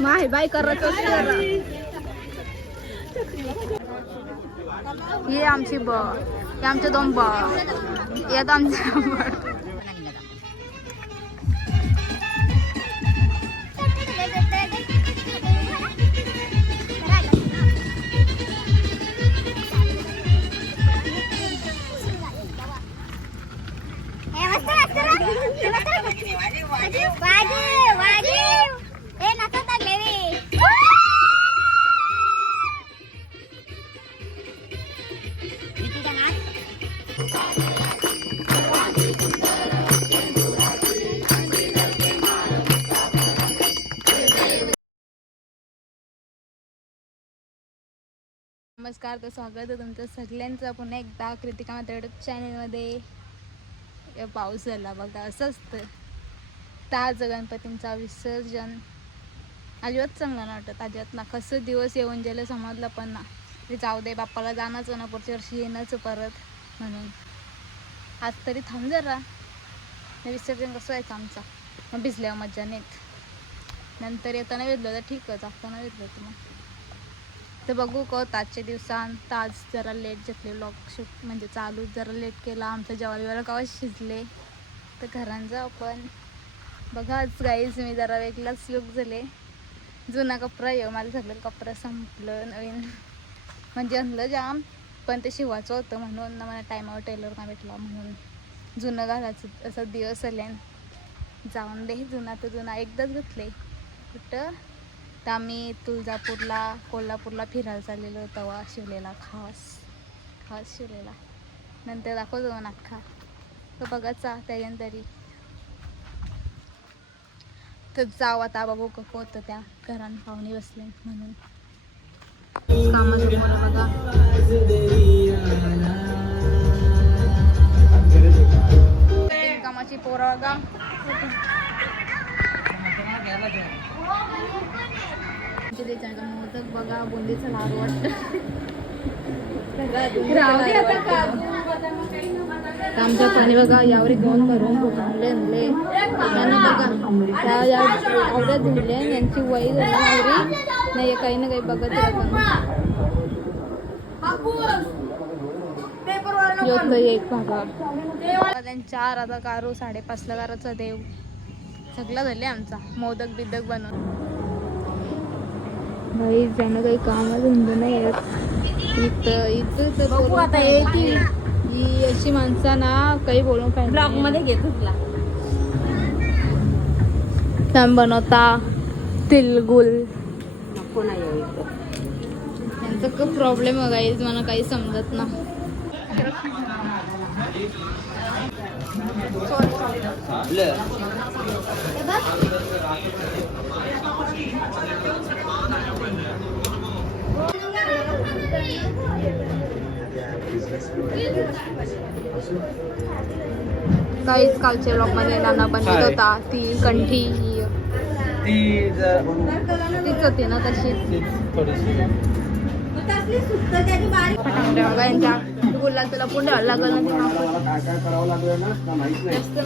माय bye करत होती हे आमची ब हे आमचे दोन ब यात आमचे नमस्कार तर स्वागत आहे तुमचं सगळ्यांचं पुन्हा एकदा कृतिका मात्र चॅनलमध्ये हे पाऊस झाला बघा असं असतं. ताज गणपतींचा विसर्जन. अजिबात चांगलं ना वाटत अजिबात ना कसं दिवस येऊन गेलं समजलं पण ना ते जाऊ दे बाप्पाला जाणंच ना पुढच्या वर्षी येणंच परत. म्हणून. आज तरी थांब जरा. विसर्जन कसं व्हायचं आमचा. मग भिजल्यावर मज्जा नेत नंतर येताना भेटलं तर ठीकच असताना भेटलं तर मग. तर बघू क ताजच्या दिवसांत ताज जरा लेट घेतले लॉक शूट म्हणजे चालू जरा लेट केला. आमचं जेवायला बिवायला कवा शिजले. तर घरात जाऊ आपण बघा आज गाईज मी जरा वेगळाच लुक झाले. जुना कपडा येऊ मला सगळं कपडा संपलं नवीन. म्हणजे आणलं जाम. पण ते शिवायचं होतं म्हणून ना मला टायमावर टेलर नाही भेटला म्हणून. जुनं घालायचं असं दिवस आले जाऊन दे जुना तर जुना. एकदाच घेतले कुठं? तर आम्ही तुळजापूरला कोल्हापूरला फिरायला चाललेलो तेव्हा शिवलेला खास खास शिवलेला. नंतर दाखवतो जाऊन अख्खा तर बघायचा त्याच्यानंतरी तर. जाऊ आता बघू कसं होतं त्या. घरान पाहुणे बसले म्हणून. बघा कामाची पोरं बघा. मोदक बघा बुंदीचं लाडू वाटत आमच्या पाणी बघा यावर दोन भरून आणले म्हणले बघा त्या या आवड्या दिले यांची वय झाली नाही काही ना काही बघत राहतात एक भागा चार आता कारू साडेपाचला काराचा देव. सगळं झाले आमचा. मोदक बिदक बनवून. भाई ज्यानं काही काम धंदा नाही येत इथं आता की ही अशी माणसं ना काही बोलून काय ब्लॉगमध्ये घेतो बनवता तिलगुल. नको नाही. यांचा खूप प्रॉब्लेम आहे मला काही समजत ना काहीच कालच्या ब्लॉगमध्ये नाना बनवत होता. ती कंठी ही. तीच होती ना तशी गुलाल तुला पुढे लागल जास्त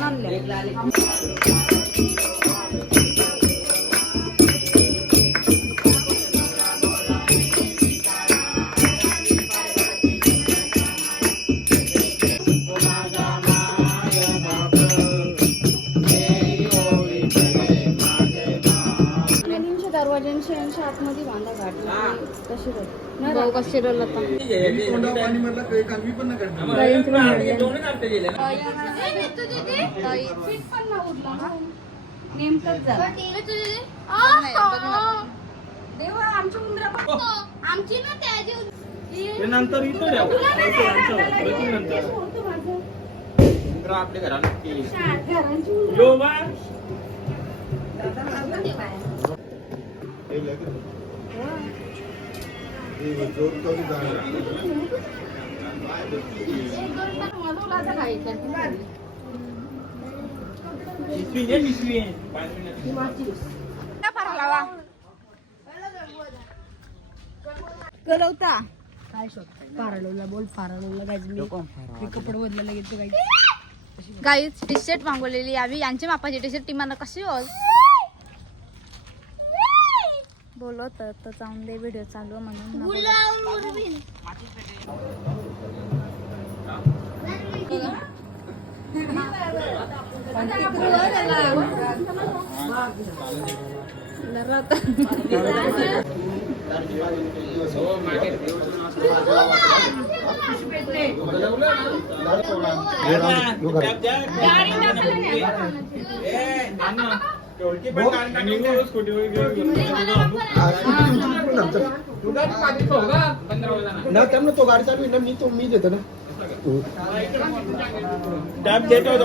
उंदरा आमची ना त्याची ते नंतर इथं आपल्या घराला ती- काय बोल पाराडवला. गायज मी कपडे बदलायला घेतो गाईच टी शर्ट मागवलेली आम्ही. यांच्या मापाची टी शर्ट टीमांना कशी होल? बोलत तर जाऊन दे व्हिडिओ चालू आहे म्हणून. ना बोलत. ना त्यांना तो गाडी चालू ना मी तो मी देतो ना. टॅप देतो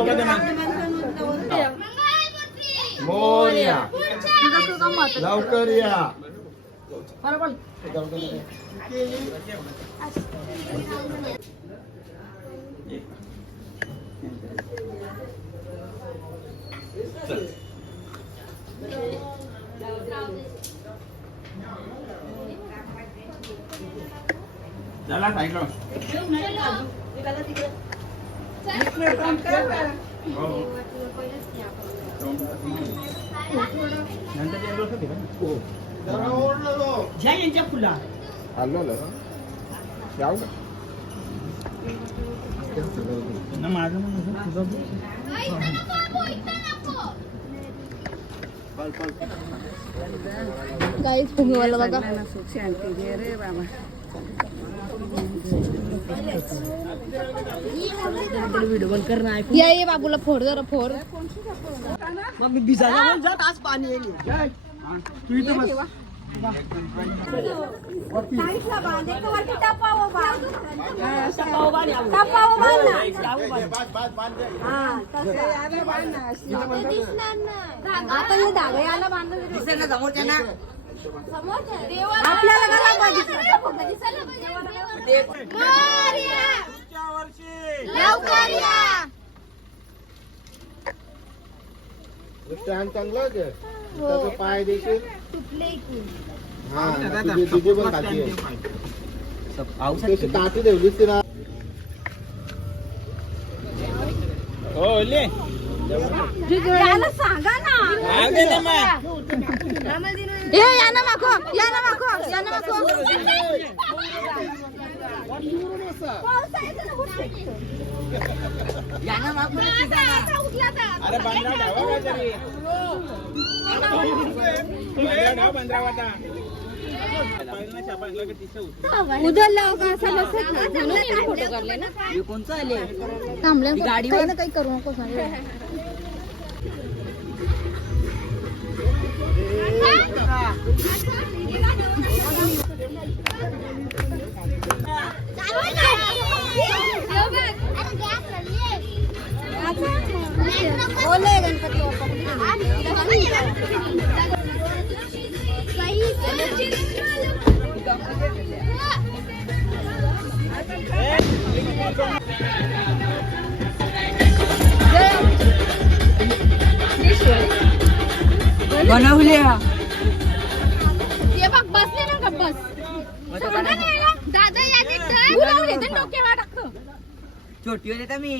मोर्या. लवकर या. चला साईडला हो. नंतर ते लोकं तिकडे. आलो आलो जाऊ का ना माझं म्हणणं होतं, तुझं गाईच फुगीवाला बघा कर ना या ये बाबूला फोड जरा फोड मग मी भिजायला जात आज पाणी येईल तू इथं हे स्टँड चांगला पाय देखील. हा तुझी काठी ठेवलीस तिला हो सांगा ना. ए या ना माखो या ना माखो अरे बांद्रा काहीतरी बांद्रा ढाव बांद्रा वाटा छापा लागला की? असं बसत नाही. म्हणून मी फोटो काढले ना. कोणचं आले? थांबले काही ना काही करू नको सांग बनवल्या. ये बघ बसले ना गप्प बस. दादा घेते डोक्यावर टाकतो छोटी होते मी.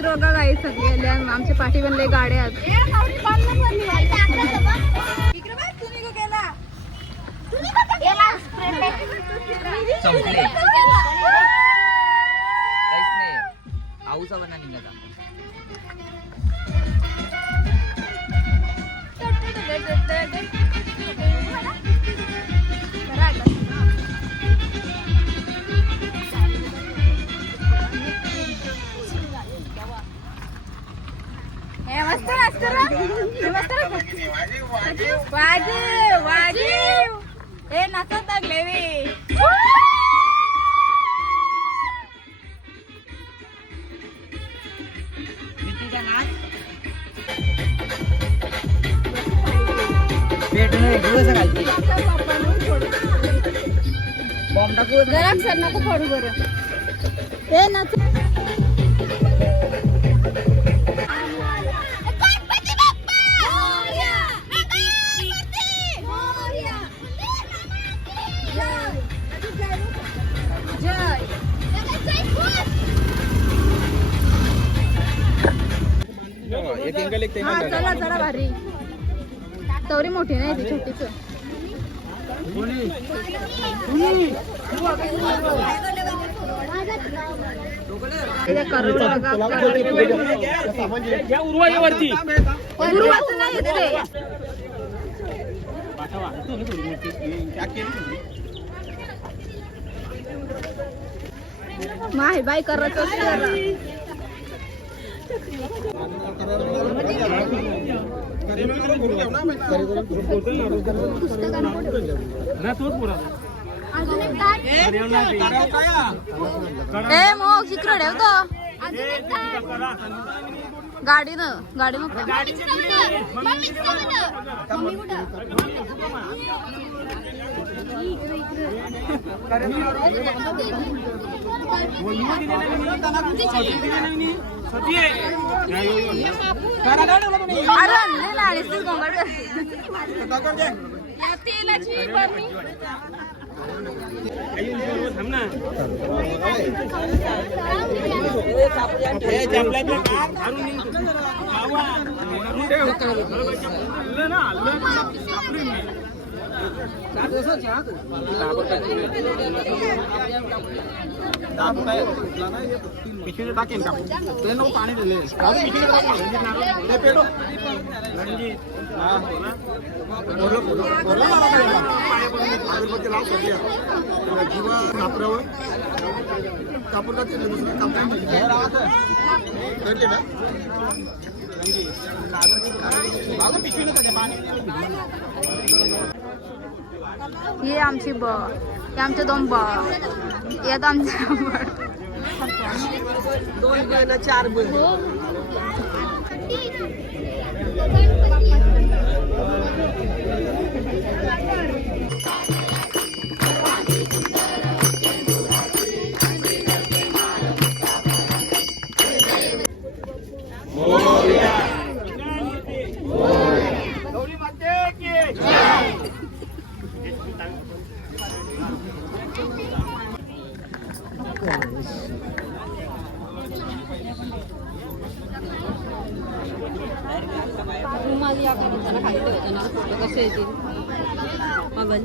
तिकडे बघा गाई सगळी आमच्या पाठी बनले गाड्या आऊचा बना निघाला. हे मस्त मस्त रा. हे मस्त. वाजीव वाजीव हे नाचत लागले मी बॉम्ब टाकू गरम सर नको पडू बरं हे नाच हा चला चला भारी. तवरी मोठी नाही ती छोटीच करोड बघा सामान जे- या उर्वाईवरती गुरुवारचं नाही येत रे माही बाई करत ठेवतो अजून एक ताट गाडीनं गाडी मग मम्मीचं ना. आणि टाकेन का ते नको पाणी दिले पिशवीने अगरबत्ती लाव सध्या कापूर का ना पाणी हे आमची ब हे आमचे दोन ब. हे आता आमचे ब गौरी नाही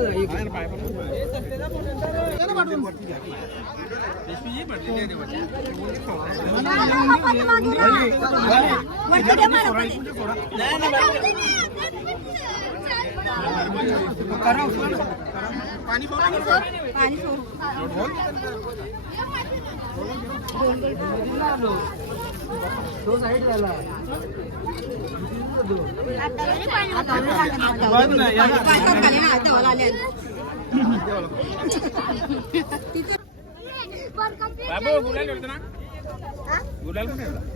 नाही. बाबू भेटत राहा. तिकडे गर्दी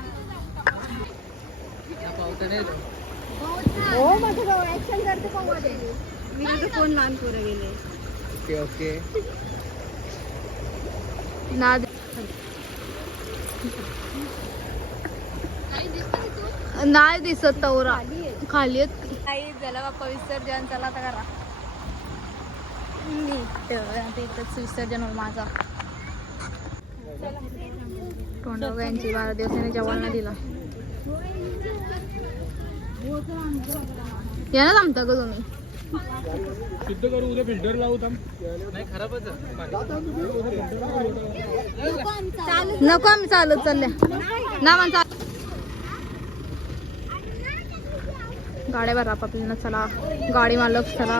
ओके ओके. नाद नाही दिसत तवरा खाली काही झाला बाप्पा विसर्जन. चला आता करा. नीट आता इथंच विसर्जन होईल माझा. तोंडवयांची बारा दिवसाने जवान दिला. या ना थांबता का तुम्ही. सिद्ध करू उद्या फिल्टर लावू थांब. नको आम्ही चालत चालल्या ना चाल गाड्या बरं आपापल्याला चला. गाडी मालक चला.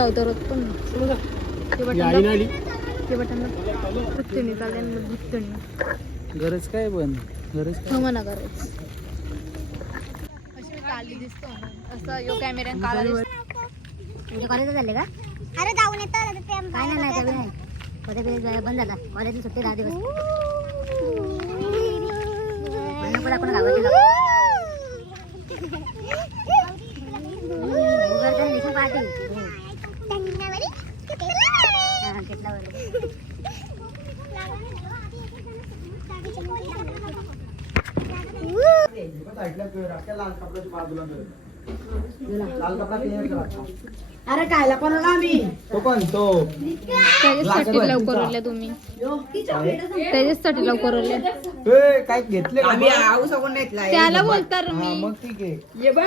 उतरत पण ते बटन आली. ते बटन भुत्तणी चालले भुत्तणी गरज काय पण? गरज हो म्हणा अशी काली दिसतो असं यो कॅमेऱ्यान काला दिसतो. म्हणजे कॉलेज झाले का? अरे जाऊन येतो काय नाही नाही काही नाही कॉलेज बिलेज बंद झाला कॉलेजची सुट्टी दहा दिवस. पण आपण गावाची अरे कायला बनवला आम्ही. तो पण तो. त्याच्यासाठी लवकर उरल्या तुम्ही. त्याच्यासाठी लवकर उरल्या ए, काय घेतले आम्ही घेतला त्याला बोलतात हा, मी. मग ठीक आहे. ये बघ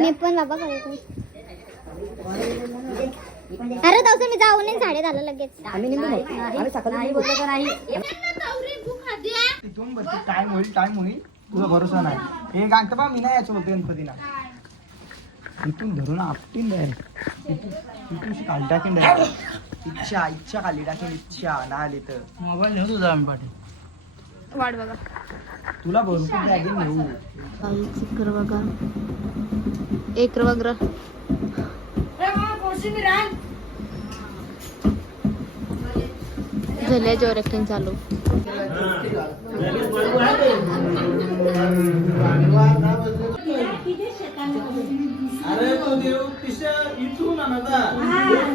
मी पण बाबा करायचं अरे जाऊ मी जाऊ. नये साडे झालं लगेच. तिथून टाइम होईल टाइम होईल. तुझा भरोसा नाही. हे गांगत बा मी नाही यायचं गणपतीला. इथून धरून आपटीन डायरेक्ट इथून खाली टाकीन डायरेक्ट इच्छा इच्छा खाली टाकीन इच्छा नाही आली तर. मोबाईल घेऊ तुझा आम्ही पाठी वाट बघा. तुला भरपूर बॅगिंग घेऊ चिकर बघा. एक वगैरे झाल्या जोर ऍक्टिंग चालू. अरे तो देव तिच्या इथून आणता आपण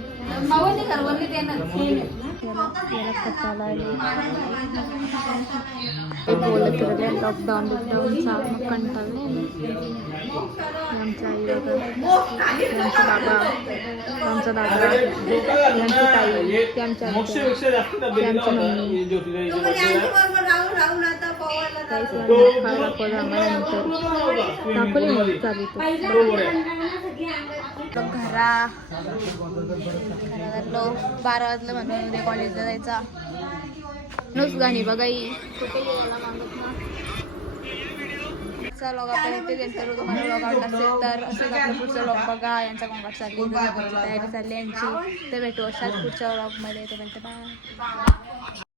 बोलत राहिले लॉकडाऊन बिकडाऊनचा मग कंटाळले आमच्या आई वगैरे आमचे बाबा आमचा दादा आमची ताई ते आमच्या ते आमची होता. मम्मी. हे ज्योतिला- ज्योतिला. काही सगळ्यांना खायला दाखवलं आम्हाला दाखवली मग चालू घरा घरातलो बारा वाजलं म्हणून उद्या कॉलेजला जायचा. नुस गाणी बघाई कुठे गेला मागत ना? लॉग आता येते तुम्हाला लॉग असेल तर असंच आपलं पुढचं लॉग बघा. यांचा कॉन्टॅक्ट चालली तयारी चालली यांची. तर भेटू अशाच पुढच्या लॉगमध्ये तोपर्यंत बाय